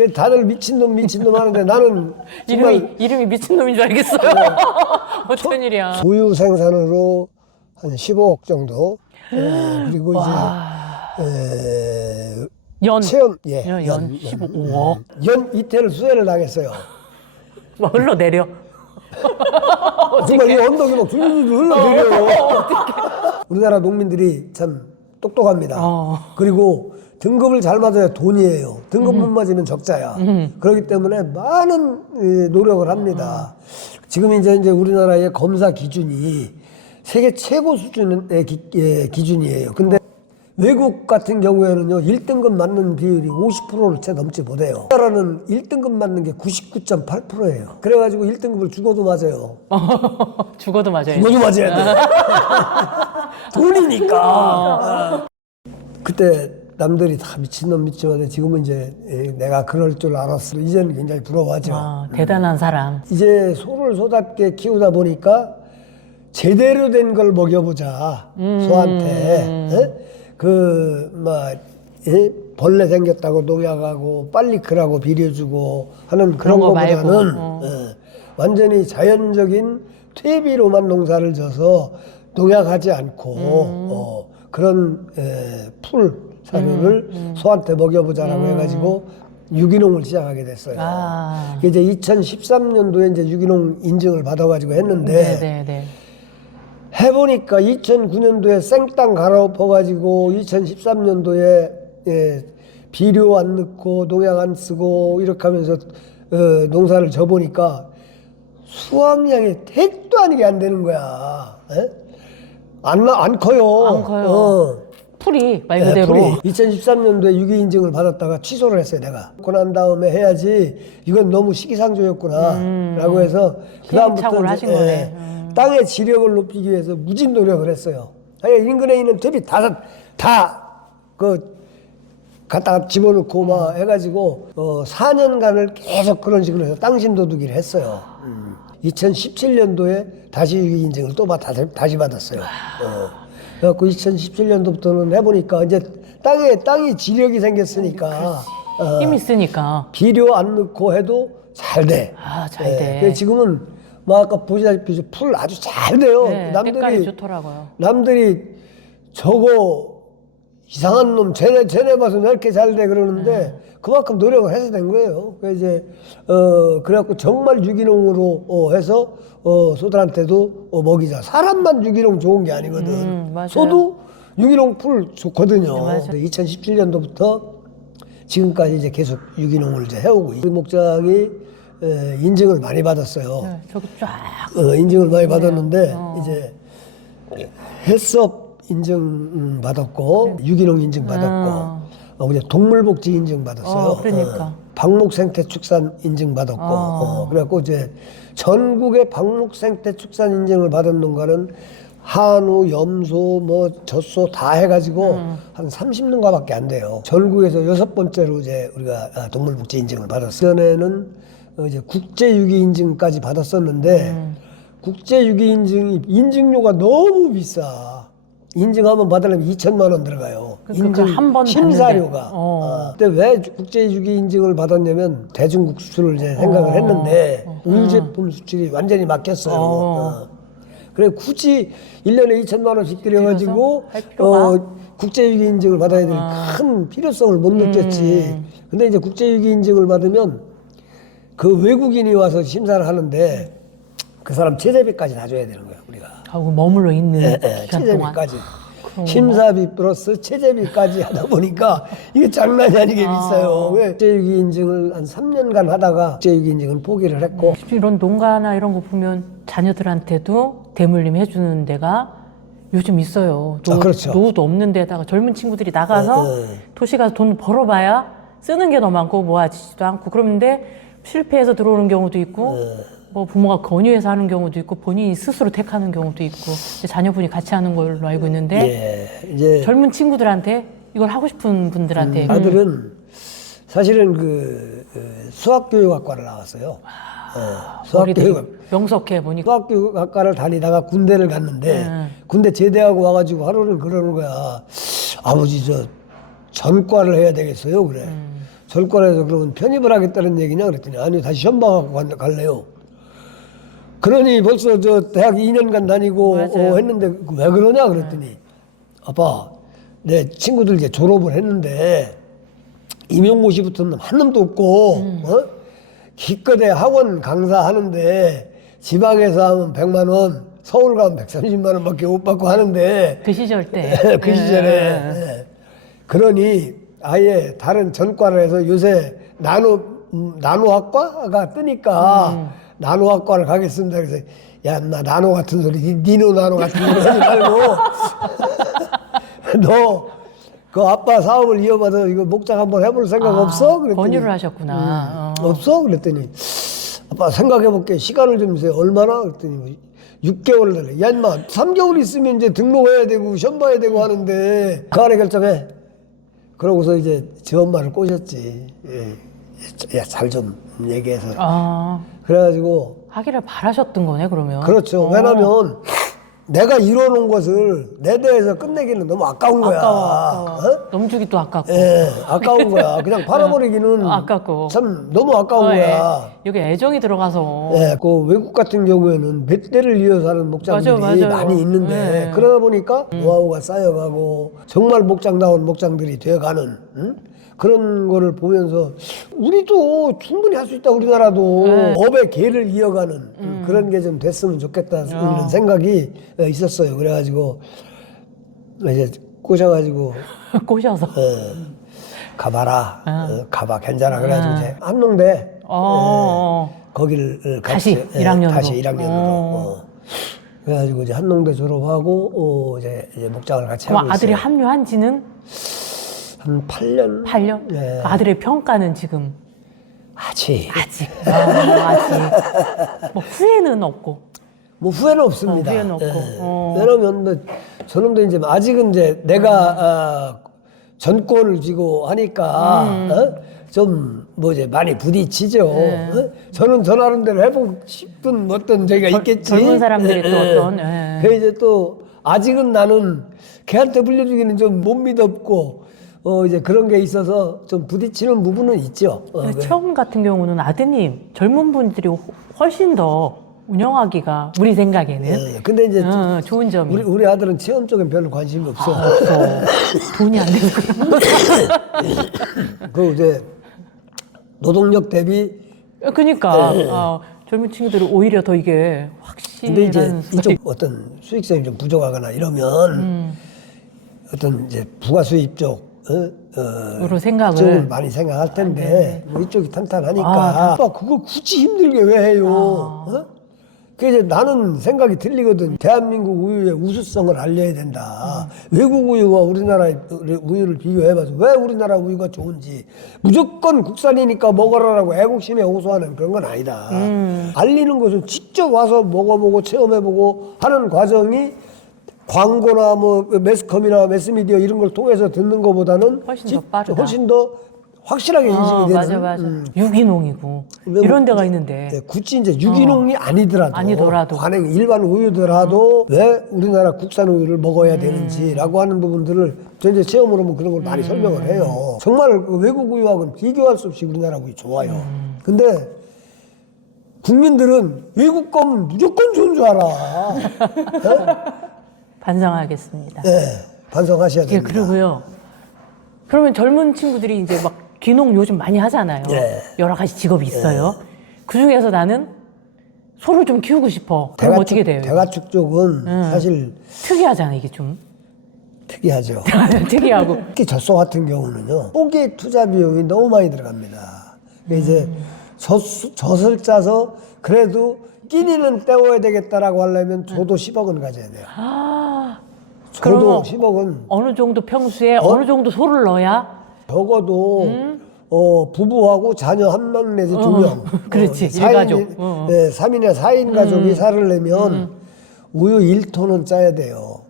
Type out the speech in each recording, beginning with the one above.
그 다들 미친놈 하는데 나는 정말 이름이 미친놈인 줄 알겠어요. 어떤 일이야. 소유 생산으로 한 15억 정도. 그리고 이제 연. 체험 연 15억. 연 이태를 수혜를 당했어요. 막 흘러내려. 정말 이 언덕이 막 줄줄줄 흘러내려요. 우리나라 농민들이 참 똑똑합니다. 그리고 등급을 잘 맞아야 돈이에요. 등급 못 맞으면 적자야. 그렇기 때문에 많은 노력을 합니다. 지금 이제 우리나라의 검사 기준이 세계 최고 수준의 기준이에요. 근데 외국 같은 경우에는요, 1등급 맞는 비율이 50%를 채 넘지 못해요. 우리나라는 1등급 맞는 게 99.8%예요. 그래가지고 1등급을 죽어도 맞아요. 죽어도 맞아요. 죽어도 맞아야 돼. 돈이니까. 그때 남들이 다 미친놈 지금은 이제 내가 그럴 줄 알았어. 이제는 굉장히 부러워하죠. 대단한 사람. 이제 소를 소답게 키우다 보니까 제대로 된 걸 먹여보자. 소한테. 벌레 생겼다고 농약하고 빨리 크라고 비료주고 하는 그런 거보다는 완전히 자연적인 퇴비로만 농사를 져서 농약하지 않고 그런 풀 사료를 소한테 먹여보자라고 해가지고 유기농을 시작하게 됐어요. 이제 2013년도에 이제 유기농 인증을 받아가지고 했는데 해보니까 2009년도에 생땅 갈아엎어가지고 2013년도에 비료 안 넣고 농약 안 쓰고 이렇게 하면서 농사를 져보니까 수확량이 택도 아니게 안 되는 거야. 안 커요. 안 커요. 풀이 말 그대로. 풀이. 2013년도에 유기 인증을 받았다가 취소를 했어요, 내가. 그러고 난 다음에 해야지 이건 너무 시기상조였구나 라고 해서 시행착오를 하신 거네. 땅의 지력을 높이기 위해서 무진 노력을 했어요. 인근에 있는 퇴비 갖다가 집어넣고 막 해가지고 4년간을 계속 그런 식으로 해서 땅 심도두기를 했어요. 2017년도에 다시 유기 인증을 또 다시 받았어요. 그래갖고 2017년도부터는 해보니까 이제 땅이 지력이 생겼으니까 힘이 쓰니까 비료 안 넣고 해도 잘 돼. 잘 돼. 그래서 지금은 아까 보시다시피 풀 아주 잘 돼요. 색깔이 좋더라고요. 남들이 저거 이상한 놈 쟤네 봐서 왜 이렇게 잘 돼 그러는데 그만큼 노력을 해서 된 거예요. 그래서 이제 그래갖고 정말 유기농으로 해서 소들한테도 먹이자. 사람만 유기농 좋은 게 아니거든. 소도 유기농 풀 좋거든요. 2017년도부터 지금까지 이제 계속 유기농을 이제 해오고 이 목장이 인증을 많이 받았어요. 저기 쫙. 인증을 많이 받았는데 이제 해썹 인증 받았고 유기농 인증 받았고 이제 동물복지 인증 받았어요. 그러니까. 방목생태축산 인증 받았고 그래갖고 이제 전국의 방목생태축산 인증을 받은 농가는 한우, 염소, 젖소 다 해가지고 한 30농가밖에 안 돼요. 전국에서 6번째로 이제 우리가 동물복지 인증을 받았어요. 전에는 이제 국제유기 인증까지 받았었는데 국제유기 인증료가 너무 비싸. 인증하면 받으려면 2천만 원 들어가요. 인증 한 번 심사료가. 근데 왜 국제유기 인증을 받았냐면 대중국 수출을 이제 생각을 했는데 우유 제품 수출이 완전히 막혔어요. 그래 굳이 1년에 2천만 원씩 들여가지고 국제유기 인증을 받아야 될 큰 필요성을 못 느꼈지. 근데 이제 국제유기 인증을 받으면 그 외국인이 와서 심사를 하는데 그 사람 체재비까지 다 줘야 되는 거야 우리가. 머물러 있는 기간 체재비까지. 심사비 플러스 체재비까지 하다 보니까 이게 장난이 아니게 비싸요. 국제유기 인증을 한 3년간 하다가 국제유기 인증을 포기를 했고. 이런 농가나 이런 거 보면 자녀들한테도 대물림 해주는 데가 요즘 있어요. 그렇죠. 노후도 없는 데다가 젊은 친구들이 나가서 도시 가서 돈 벌어봐야 쓰는 게 너무 많고 모아지지도 않고 그러는데 실패해서 들어오는 경우도 있고 부모가 권유해서 하는 경우도 있고 본인이 스스로 택하는 경우도 있고 자녀분이 같이 하는 걸로 알고 있는데 이제 젊은 친구들한테 이걸 하고 싶은 분들한테 아들은 사실은 수학교육학과를 나왔어요. 수학교육 명석해 보니까 수학교육학과를 다니다가 군대를 갔는데 군대 제대하고 와가지고 하루는 그러는 거야. 아버지 저 전과를 해야 되겠어요. 그래. 전과에서 그러면 편입을 하겠다는 얘기냐 그랬더니 아니요 다시 현방하고 갈래요. 그러니 벌써 저 대학 2년간 다니고 했는데 왜 그러냐 그랬더니 아빠 내 친구들 이제 졸업을 했는데 임용고시 붙은 놈 한 놈도 없고 기껏해 학원 강사 하는데 지방에서 하면 100만 원 서울 가면 130만 원밖에 못 받고 하는데 그 시절 때. 그 시절에 예. 그러니 아예 다른 전과를 해서 요새 나노학과가 뜨니까 나노학과를 가겠습니다. 그래서 야, 나 나노 같은 소리, 니노 나노 같은 소리 하지 말고 너 그 아빠 사업을 이어받아 이거 목장 한번 해볼 생각 없어? 그랬더니 권유를 하셨구나. 없어? 그랬더니 아빠 생각해볼게. 시간을 좀 주세요. 얼마나? 그랬더니 6개월 전에. 야, 인마 3개월 있으면 이제 등록해야 되고 시험 봐야 되고 하는데 그 안에 결정해. 그러고서 이제 저 엄마를 꼬셨지. 예. 야, 잘 좀 얘기해서. 그래가지고 하기를 바라셨던 거네 그러면. 그렇죠. 왜냐면 내가 이뤄놓은 것을 내 대에서 끝내기는 너무 아까운 거야. 아까워. 넘주기 또 아깝고. 예, 아까운 거야. 그냥 팔아버리기는 아깝고. 참 너무 아까운 거야. 여기 애정이 들어가서. 예, 그 외국 같은 경우에는 몇 대를 이어서 하는 목장들이 맞아요. 많이 있는데 그러다 보니까 노하우가 쌓여가고 정말 목장다운 목장들이 되어가는 그런 거를 보면서 우리도 충분히 할 수 있다. 우리나라도 업의 계를 이어가는 그런 게 좀 됐으면 좋겠다는 생각이 있었어요. 그래가지고 이제 꼬셔가지고 꼬셔서. 가봐라. 가봐 괜찮아. 그래가지고 이제 한농대 거기를 다시 1학년으로. 다시 1학년으로. 그래가지고 이제 한농대 졸업하고 이제 목장을 같이 하고 있어요. 아들이 합류한 지는 한 8년. 8년? 네. 아들의 평가는 지금 아직. 아직. 뭐 후회는 없고. 뭐 후회는 없습니다. 후회는 없고. 왜냐면 뭐 저놈도 이제 아직은 이제 내가 전권을 쥐고 하니까 좀 뭐 이제 많이 부딪히죠. 저는 저 나름대로 해보고 싶은 어떤 저기가 있겠지. 젊은 사람들이 또 어떤. 그 이제 또 아직은 나는 걔한테 불려주기는 좀 못 믿었고 이제 그런 게 있어서 좀 부딪히는 부분은 있죠. 처음 같은 경우는 아드님 젊은 분들이 훨씬 더 운영하기가 우리 생각에는. 근데 이제 좋은 점이. 우리 아들은 체험 쪽엔 별로 관심이 없어. 돈이 안 돼서 그 이제 노동력 대비. 그러니까 젊은 친구들은 오히려 더 이게 근데 이제 확실한. 이쪽 어떤 수익성이 좀 부족하거나 이러면 어떤 이제 부가 수입 쪽 으로 생각을 쪽을 많이 생각할 텐데 뭐 이쪽이 탄탄하니까 아빠 그걸 굳이 힘들게 왜 해요? 그 이제 나는 생각이 틀리거든. 대한민국 우유의 우수성을 알려야 된다. 외국 우유와 우리나라의 우유를 비교해봐서 왜 우리나라 우유가 좋은지 무조건 국산이니까 먹어라라고 애국심에 호소하는 그런 건 아니다. 알리는 것은 직접 와서 먹어보고 체험해보고 하는 과정이 광고나 뭐 매스컴이나 매스미디어 이런 걸 통해서 듣는 것보다는 훨씬 더 빠르다. 훨씬 더 확실하게 인식이 되는. 맞아. 유기농이고 이런 데가 있는데. 네, 굳이 이제 유기농이 아니더라도 관행 일반 우유더라도 왜 우리나라 국산 우유를 먹어야 되는지라고 하는 부분들을 저 이제 체험으로 뭐 그런 걸 많이 설명을 해요. 정말 그 외국 우유하고는 비교할 수 없이 우리나라 우유 좋아요. 근데 국민들은 외국 거면 무조건 좋은 줄 알아. 반성하겠습니다. 네, 반성하셔야 됩니다. 그리고요. 그러면 젊은 친구들이 이제 막 귀농 요즘 많이 하잖아요. 여러 가지 직업이 있어요. 그 중에서 나는 소를 좀 키우고 싶어. 그럼 어떻게 돼요? 대가축 쪽은 사실 특이하잖아 이게 좀. 특이하죠. 특이하고. 특히 젖소 같은 경우는요. 초기 투자 비용이 너무 많이 들어갑니다. 이제 젖을 짜서 그래도 끼니는 때워야 되겠다라고 하려면 조도 10억은 가져야 돼요. 조도 10억은 어느 정도 평수에 어느 정도 소를 넣어야 적어도 부부하고 자녀 1명 내지 2명. 그렇지. 일가족. 3인이나 4인 가족이 살을 내면 우유 1톤은 짜야 돼요.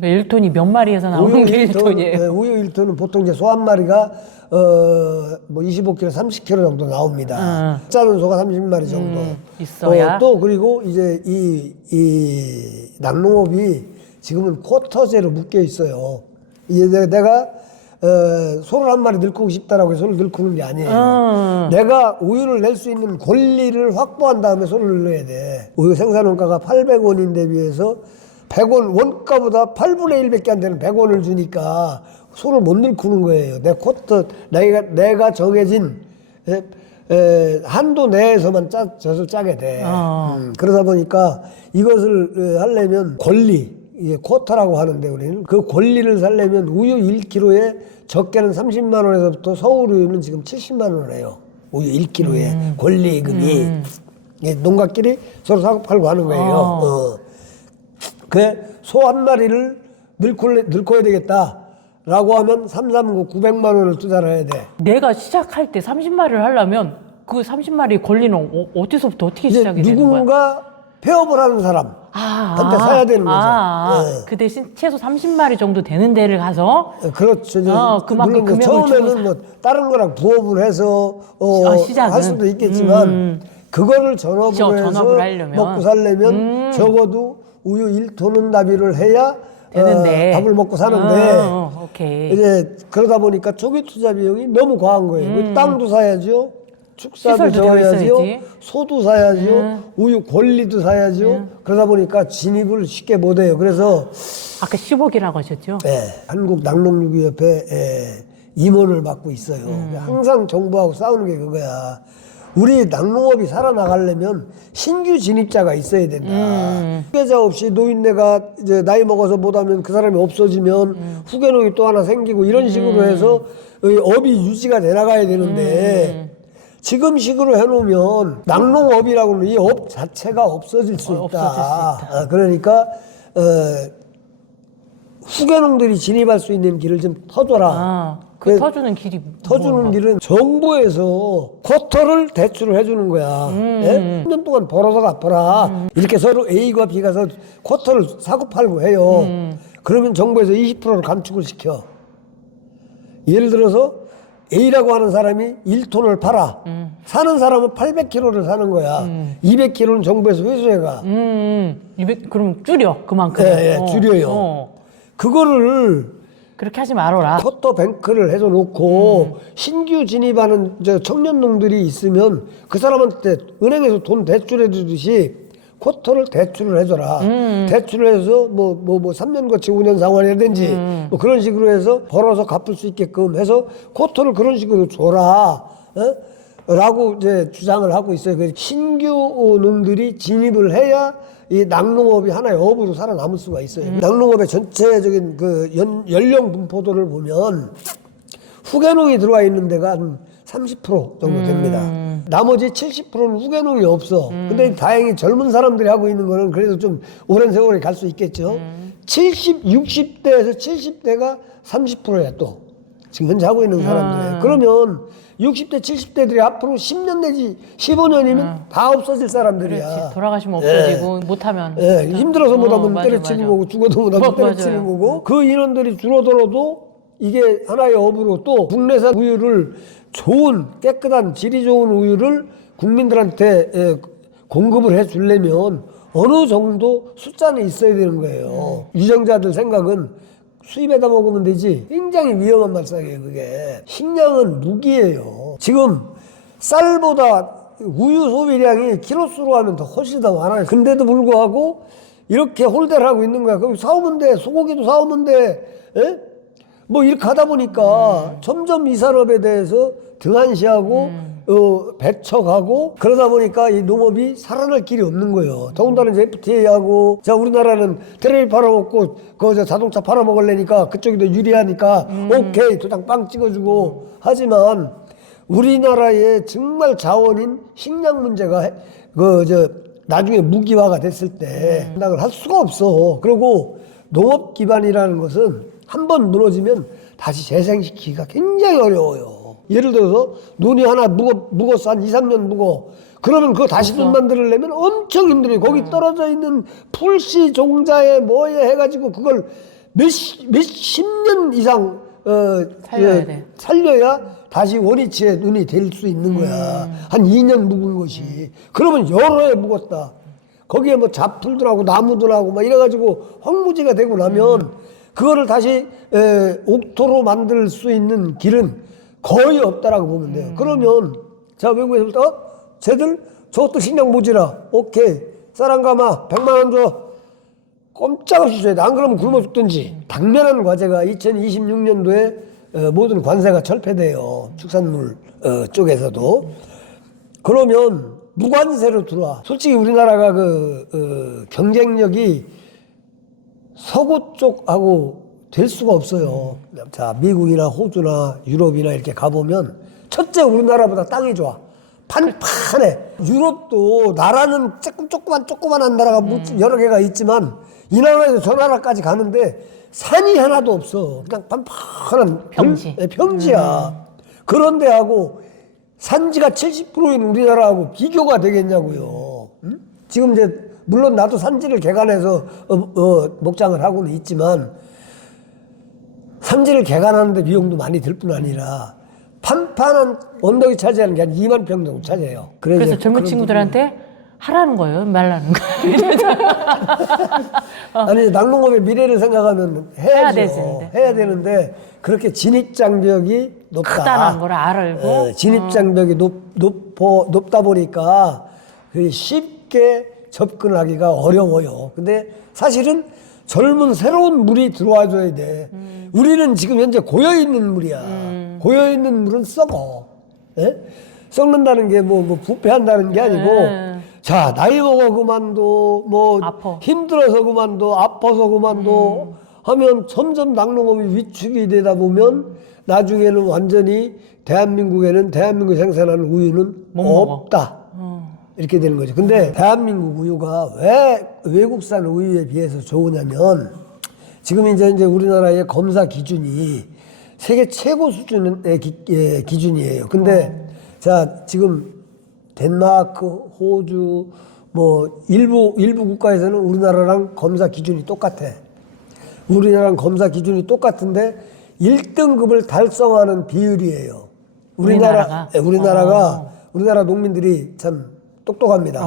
1톤이 몇 마리에서 나오는 게 1톤이에요. 우유 1톤은 보통 이제 소 한 마리가 뭐 25kg, 30kg 정도 나옵니다. 짜는 소가 30마리 정도 있어야. 또 그리고 이제 이 낙농업이 지금은 쿼터제로 묶여 있어요. 이제 내가 소를 한 마리 늙고 싶다라고 해서 소를 늙는 게 아니에요. 내가 우유를 낼 수 있는 권리를 확보한 다음에 소를 넣어야 돼. 우유 생산원가가 800원인데 비해서 100원 원가보다 8분의 1밖에 안 되는 100원을 주니까 소를 못 늙는 거예요. 내 쿼터 내가 정해진 한도 내에서만 젖을 짜게 돼. 그러다 보니까 이것을 하려면 권리, 이게 쿼터라고 하는데 우리는 그 권리를 살려면 우유 1kg에 적게는 30만 원에서부터 서울 우유는 지금 70만 원 해요. 우유 1kg에 권리금이 농가끼리 서로 사고 팔고 하는 거예요. 그 소 한 마리를 늙어야 되겠다라고 하면 339 900만 원을 투자를 해야 돼. 내가 시작할 때 30마리를 하려면 그 30마리 권리는 어디서부터 어떻게 시작이 되는 거야? 누군가 폐업을 하는 사람한테 사야 되는 거죠. 그 대신 최소 30마리 정도 되는 데를 가서 그렇죠. 그만큼 물론 금액을 처음에는 뭐 다른 거랑 부업을 해서 시작은. 할 수도 있겠지만 그거를 전업을 해서 하려면. 먹고 살려면 적어도 우유 1톤은 나비를 해야 되는데. 밥을 먹고 사는데 오케이. 이제 그러다 보니까 초기 투자 비용이 너무 과한 거예요. 땅도 사야죠. 축사도 시설도 지어야죠. 있어야지. 소도 사야죠. 우유 권리도 사야죠. 그러다 보니까 진입을 쉽게 못 해요. 그래서 아까 10억이라고 하셨죠? 한국 낙농유기협회 임원을 맡고 있어요. 항상 정부하고 싸우는 게 그거야. 우리 낙농업이 살아나가려면 신규 진입자가 있어야 된다. 후계자 없이 노인네가 이제 나이 먹어서 못하면 그 사람이 없어지면 후계농이 또 하나 생기고 이런 식으로 해서 업이 유지가 돼 나가야 되는데 지금 식으로 해놓으면 낙농업이라고는 이 업 자체가 없어질 수 있다. 그러니까 후계농들이 진입할 수 있는 길을 좀 터줘라. 그 터주는 길이 터주는 길은 정부에서 쿼터를 대출을 해주는 거야. 10년 동안 벌어서 갚아라. 이렇게 서로 A과 B가 서 쿼터를 사고 팔고 해요. 그러면 정부에서 20%를 감축을 시켜. 예를 들어서 A라고 하는 사람이 1톤을 팔아. 사는 사람은 800kg를 사는 거야. 200kg는 정부에서 회수해가. 200, 그럼 줄여, 그만큼. 줄여요. 그거를 그렇게 하지 말아라. 쿼터 뱅크를 해서 놓고 신규 진입하는 청년농들이 있으면 그 사람한테 은행에서 돈 대출해 주듯이 쿼터를 대출을 해줘라. 대출을 해서 뭐 3년 거치 5년 상환이라든지 뭐 그런 식으로 해서 벌어서 갚을 수 있게끔 해서 쿼터를 그런 식으로 줘라. 라고 이제 주장을 하고 있어요. 신규 농들이 진입을 해야 이 낙농업이 하나의 업으로 살아남을 수가 있어요. 낙농업의 전체적인 그 연령 분포도를 보면 후계농이 들어와 있는 데가 한 30% 정도 됩니다. 나머지 70%는 후계농이 없어. 근데 다행히 젊은 사람들이 하고 있는 거는 그래도 좀 오랜 세월이 갈 수 있겠죠. 60대에서 70대가 30%야 또. 지금 현재 하고 있는 사람들이에요. 그러면 60대, 70대들이 앞으로 10년 내지 15년이면 다 없어질 사람들이야. 그렇지. 돌아가시면 없어지고 못하면. 힘들어서 못하면 맞아, 때려치는 맞아. 거고 죽어도 못하면 때려치는 맞아요. 거고 그 인원들이 줄어들어도 이게 하나의 업으로 또 국내산 우유를 좋은 깨끗한 질이 좋은 우유를 국민들한테 공급을 해주려면 어느 정도 숫자는 있어야 되는 거예요. 유정자들 생각은 수입에다 먹으면 되지. 굉장히 위험한 말씀이에요, 그게. 식량은 무기예요. 지금 쌀보다 우유 소비량이 키로수로 하면 더 훨씬 더 많아요. 근데도 불구하고 이렇게 홀대를 하고 있는 거야. 그럼 사오면 돼. 소고기도 사오면 돼. 뭐 이렇게 하다 보니까 점점 이 산업에 대해서 등한시하고 배척하고 그러다 보니까 이 농업이 살아날 길이 없는 거예요. 더군다나 이제 FTA하고 자 우리나라는 테레비 팔아먹고 그 자동차 팔아먹으려니까 그쪽이 더 유리하니까 오케이 도장 빵 찍어주고 하지만 우리나라의 정말 자원인 식량 문제가 나중에 무기화가 됐을 때 생각을 할 수가 없어. 그리고 농업 기반이라는 것은 한번 무너지면 다시 재생시키기가 굉장히 어려워요. 예를 들어서 논이 하나 묵었어. 한 2, 3년 묵어. 그러면 그거 다시 눈 만들려면 엄청 힘들어요. 거기 떨어져 있는 풀씨 종자에 뭐에 해가지고 그걸 몇십 년 이상 살려야 돼. 살려야 다시 원위치에 눈이 될 수 있는 거야. 한 2년 묵은 것이. 그러면 여러 해 묵었다. 거기에 뭐 잡풀들하고 나무들하고 막 이래가지고 황무지가 되고 나면 그거를 다시 옥토로 만들 수 있는 길은 거의 없다라고 보면 돼요. 그러면 자 외국에서 볼 때 쟤들 저것도 식량 모자라. 오케이 쌀한가마 100만 원 줘. 꼼짝없이 줘야 돼. 안 그러면 굶어 죽든지. 당면한 과제가 2026년도에 모든 관세가 철폐돼요. 축산물 쪽에서도. 그러면 무관세로 들어와. 솔직히 우리나라가 경쟁력이 서구 쪽하고 될 수가 없어요. 자, 미국이나 호주나 유럽이나 이렇게 가보면 첫째 우리나라보다 땅이 좋아. 판판해. 유럽도 나라는 조그만한 나라가 여러 개가 있지만 이 나라에서 저 나라까지 가는데 산이 하나도 없어. 그냥 판판한 평지. 평지야. 그런데 하고 산지가 70%인 우리나라하고 비교가 되겠냐고요. 응? 지금 이제 물론 나도 산지를 개간해서 목장을 하고는 있지만 산지를 개간하는데 비용도 많이 들 뿐 아니라 판판한 언덕이 차지하는 게 한 2만 평 정도 차지해요. 그래서 젊은 친구들한테 하라는 거예요, 말라는 거예요. 아니 낙농업의 미래를 생각하면 해야죠. 해야 되는데 그렇게 진입 장벽이 높다. 크다는 걸 알고. 진입 장벽이 높다 보니까 쉽게 접근하기가 어려워요. 근데 사실은 젊은 새로운 물이 들어와줘야 돼. 우리는 지금 현재 고여있는 물이야. 고여있는 물은 썩어. 예? 썩는다는 게 뭐 부패한다는 게 아니고 자 나이 먹어 그만둬 뭐 아파. 힘들어서 그만둬 아파서 그만둬 하면 점점 낙농업이 위축이 되다 보면 나중에는 완전히 대한민국이 생산하는 우유는 없다. 이렇게 되는 거죠. 근데 대한민국 우유가 왜 외국산 우유에 비해서 좋으냐면 지금 이제 우리나라의 검사 기준이 세계 최고 수준의 기준이에요. 근데 자 지금 덴마크, 호주 뭐 일부 국가에서는 우리나라랑 검사 기준이 똑같아. 우리나라랑 검사 기준이 똑같은데 1등급을 달성하는 비율이에요. 우리나라 농민들이 참 똑똑합니다.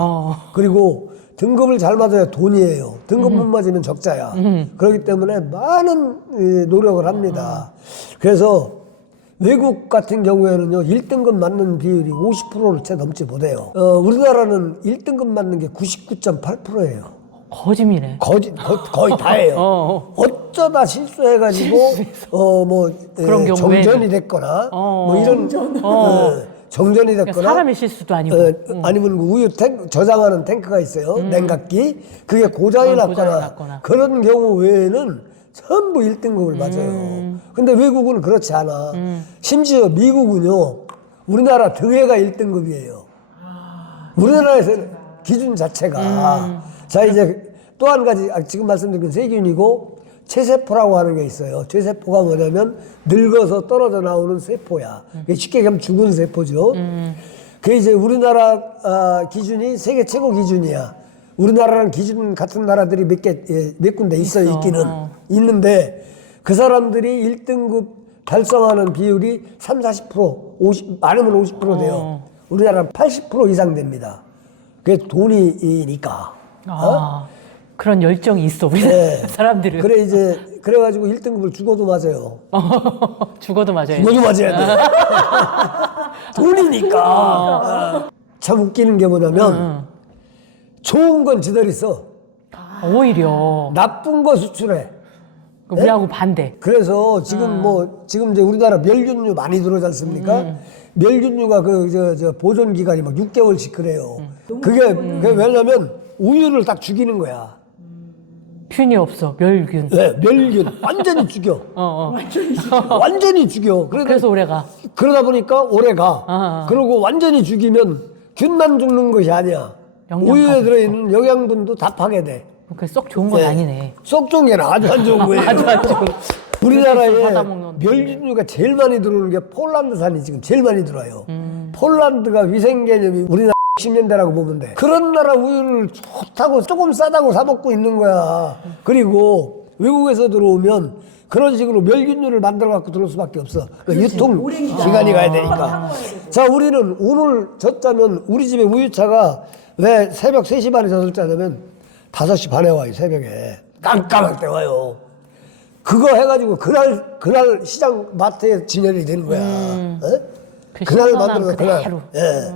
그리고 등급을 잘 맞아야 돈이에요. 등급 못 맞으면 적자야. 그렇기 때문에 많은 노력을 합니다. 그래서 외국 같은 경우에는요, 1등급 맞는 비율이 50%를 채 넘지 못해요. 우리나라는 1등급 맞는 게 99.8%예요. 거짓이네. 거의 다예요. 어쩌다 실수해가지고, 그런 경우에 정전이 됐거나, 뭐 이런, 정전이 됐거나. 그러니까 사람의 실수도 아니고. 아니면 우유 저장하는 탱크가 있어요. 냉각기. 그게 고장이 났거나. 그런 경우 외에는 전부 1등급을 맞아요. 근데 외국은 그렇지 않아. 심지어 미국은요, 우리나라 등해가 1등급이에요. 우리나라에서는 기준 자체가. 자, 이제 또 한 가지, 지금 말씀드린 세균이고, 체세포라고 하는 게 있어요. 체세포가 뭐냐면, 늙어서 떨어져 나오는 세포야. 쉽게 얘기하면 죽은 세포죠. 그게 이제 우리나라 기준이 세계 최고 기준이야. 우리나라랑 기준 같은 나라들이 몇 군데 있기는 있는데 그 사람들이 1등급 달성하는 비율이 30-40%, 많으면 50% 돼요. 우리나라는 80% 이상 됩니다. 그게 돈이니까. 그런 열정이 있어, 우리 사람들은. 그래가지고 1등급을 죽어도 맞아요. 죽어도 맞아요. 죽어도 맞아야 돼. 돈이니까. 참 웃기는 게 뭐냐면 좋은 건 지들 있어. 오히려. 나쁜 거 수출해. 우리하고 반대. 그래서 지금 이제 우리나라 멸균류 많이 들어오지 않습니까? 멸균류가 보존 기간이 막 6개월씩 그래요. 그게 왜냐면 우유를 딱 죽이는 거야. 균이 없어, 멸균. 네, 멸균. 완전히 죽여. 완전히 죽여. 그래서 오래가. 그러다 보니까 오래가. 그리고 완전히 죽이면 균만 죽는 것이 아니야. 우유에 들어있는 영양분도 다 파괴돼. 그게 썩 좋은 건 아니네. 썩 좋은 게 아주 안 좋은 거예요. 아주 안 좋은. 우리나라에 멸균류가 제일 많이 들어오는 게 폴란드산이 지금 제일 많이 들어와요. 폴란드가 위생 개념이 우리나라 60년대라고 보면 돼. 그런 나라 우유를 좋다고 조금 싸다고 사 먹고 있는 거야. 그리고 외국에서 들어오면 그런 식으로 멸균류를 만들어 갖고 들어올 수밖에 없어. 그러니까 유통 기간이 가야 되니까. 자, 우리는 오늘 졌자면 우리 집에 우유차가 왜 새벽 3시 반에 졌을 때냐면 5시 반에 와요, 새벽에. 깜깜할 때 와요. 그거 해가지고 그날 시장 마트에 진열이 되는 거야. 그 그날 신선함 만들어서 그날. 그대로. 예.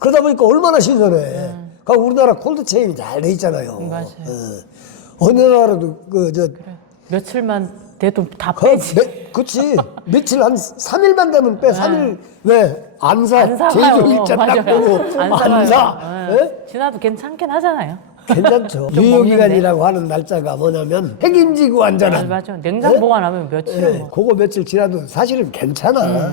그러다 보니까 얼마나 신선해. 그러니까 우리나라 콜드체인이 잘 돼 있잖아요. 맞아요. 어느 나라도 며칠만 돼도 다 그 빼지. 그치. 며칠 한 3일만 되면 빼. 3일 왜? 안 사. 안 사가요. 제주일자 딱 맞아요. 보고 안 사. 예? 지나도 괜찮긴 하잖아요. 괜찮죠. 유효기간이라고 하는 날짜가 뭐냐면 책임지고 안전한. 맞아. 냉장 보관하면 며칠. 예, 그거 며칠 지나도 사실은 괜찮아.